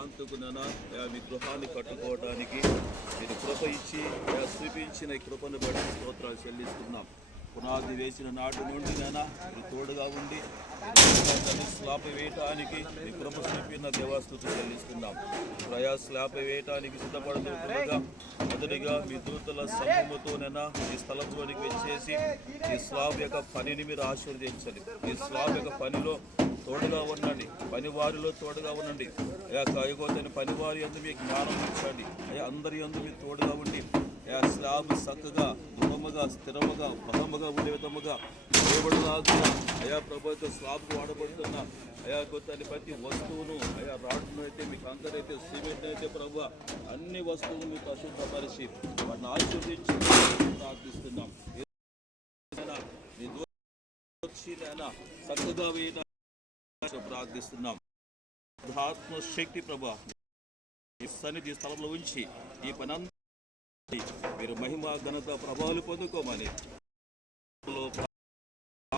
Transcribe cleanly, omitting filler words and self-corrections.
మనశ్శాంతికునైనా మీ గృహాన్ని కట్టుకోవడానికి మీరు కృప ఇచ్చి చూపించిన ఈ కృపను బట్టి స్తోత్రాలు చెల్లిస్తున్నాం. పునాది వేసిన నాటి నుండి నైనా మీరు తోడుగా ఉండి స్లాబ్ వేయటానికి మీ కృప చూపిన దేవాస్తుతి చెల్లిస్తున్నాం. స్లాబ్ వేయటానికి సిద్ధపడుతుండగా మొదటిగా మీ దూతల సమూహంతోనైనా ఈ స్థలంలోనికి వచ్చేసి ఈ స్లాబ్ యొక్క పనిని మీరు ఆశీర్వదించండి. ఈ స్లాబ్ యొక్క పనిలో తోడుగా ఉండండి, పనివారిలో తోడుగా ఉండండి. కాయగోతని పనివారి యందు మీ జ్ఞానం ఇచ్చండి. అందరి యందు మీరు తోడుగా ఉండి స్లాబ్ చక్కగా దృఢముగా స్థిరముగా బలముగా ఉండే విధముగా చేయబడలాగున ప్రభుత్వ స్లాబ్కు వాడబడుతున్న కొత్తని ప్రతి వస్తువును రాడ్ను అయితే మీకు అందరైతే సిమెంట్ అయితే ప్రభు అన్ని వస్తువులు మీకు అశుద్ధపరిచి వాటిని ఆశీర్వదించి ప్రార్థిస్తున్నాం. చక్కగా వేయడం ప్రార్థిస్తున్నాం. ఆత్మ శక్తి ప్రభు సన్నిధి స్థలంలో ఉంచి ఈ పని మీరు మహిమ ఘనత ప్రభావాలు పొందుకోమని